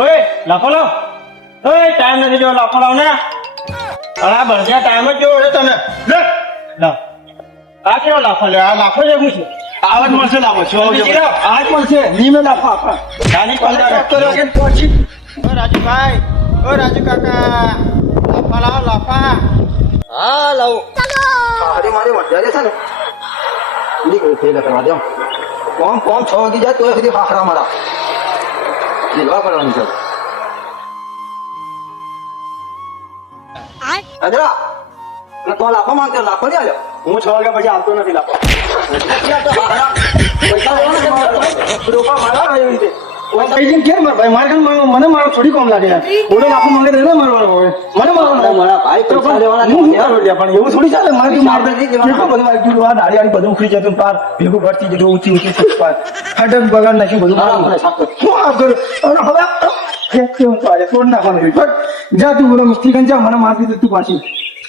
ઓય લાફો લાવ ઓય ટાઈમ નથી જો લાફો લાવ ને આ બળજ્યા ટાઈમ જ જોવો છે તને લે લાવ આ કેવો લાફો લે આ લાફો જેવું છે આવાજ મળશે લાવો છો આજ મળશે નીમે લાફો આપા નાની પંદર કરો કે પછી ઓ રાજુભાઈ ઓ રાજુ કાકા લાફા લાવ લાફા હા લાવો અરે મારી વધારે છે ને ઈ કોઈ ફેલ કરવા દો કોમ 6 વાગી જાય તો સુધી હાખરા મારા દિલવા કરવાની છે અજરા તો લાફો માંગતો લાફો નહીં આલ્યો હું 6 વાગ્યા પછી આવતો નથી લાફો પૈસા લેવાના રોપા મારા આવી રીતે મને મારો થોડી કોમ લાગે ઓલો લાફો માંગે તો મારવાનો હોય મને મારવાનો મારા ભાઈ પૈસા લેવાના પણ એવું થોડી ચાલે મારે માર બધું વાગ્યું આ દાડી બધું ઉખડી જતું પાર ભેગું ભરતી જતું ઊંચી ઊંચી પાર ખાડક બગાડ નાખ્યું બધું શું આ કરું હવે કેવું ચાલે છોડ નાખવાનું જા તું બોલો મિસ્ત્રી કન જા મને મારતી દે તું પાછી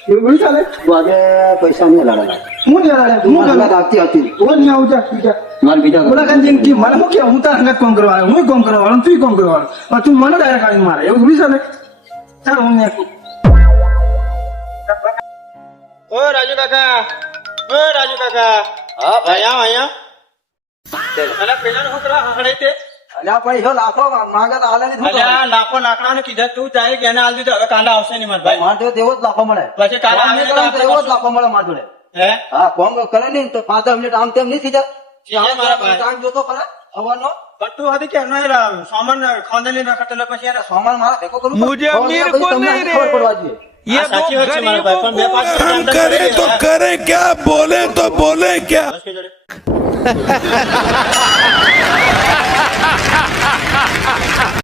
એવું બધું ચાલે વાગે પૈસા નહીં લાગે હું જરા હું ગલત આવતી હતી રોજ ના આવજા બીજા માર બીજા બોલા કાન જેમ કે મને હું કે હું તાર હંગાત કોમ કરવા હું કોમ કરવા વાળો તું કોમ કરવા વાળો પણ તું મને ડાયરેક્ટ આવીને મારે એવું થોડી ચાલે ચાલ હું નાખું ઓ રાજુ કાકા હા ભાઈ અહીંયા અલા પેલા નો છોકરા હકડે તે અલ્યા ભાઈ જો લાફો માંગત આલે નહીં અલ્યા લાખો નાખવાનું કીધું તું જાય કે એને આલ દીધો હવે કાંડા આવશે નહીં માર ભાઈ માર તો તેવો જ લાફો મળે પછી કાંડા આવે તો આપણે તેવો જ લાફો મળે માર જોડે હે હા કોમ કરે નહીં તો 5 મિનિટ આમ તેમ નહીં થઈ જાય હે મારા ભાઈ ટાઈમ જોતો ખરા હવાનો પટ્ટુ હતી કે એનો સામાન ખોંદલી રાખેલો પછી એને સામાન મારા ભેગો કરું મુજે અમીર પછી કોણ તમને નહીં રે. ખબર પડવા જોઈએ ये दो સાચી વાત છે મારા ભાઈ પણ બે પાંચ हम करे तो करे क्या बोले तो बोले क्या બસ કે જોડે